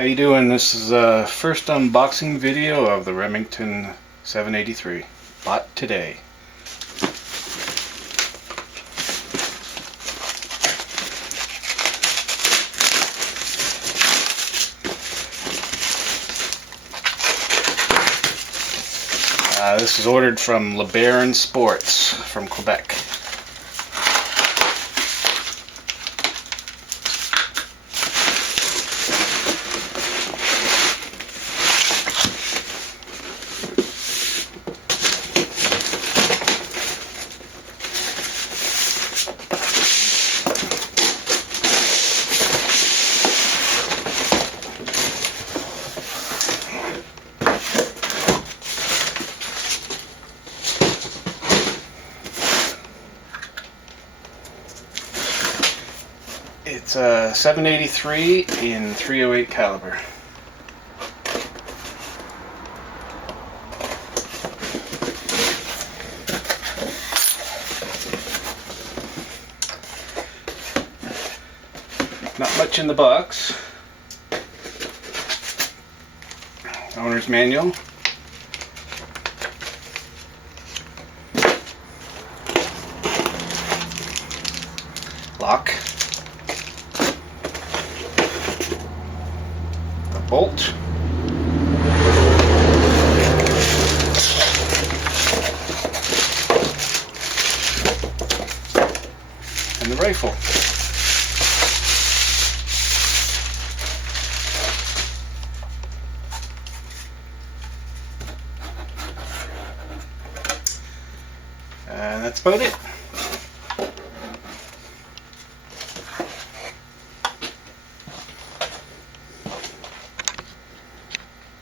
How you doing? This is the first unboxing video of the Remington 783. Bought today. This is ordered from LeBaron Sports from Quebec. It's a 783 in .308 caliber. Not much in the box. Owner's manual. Lock. Bolt. And the rifle. And that's about it.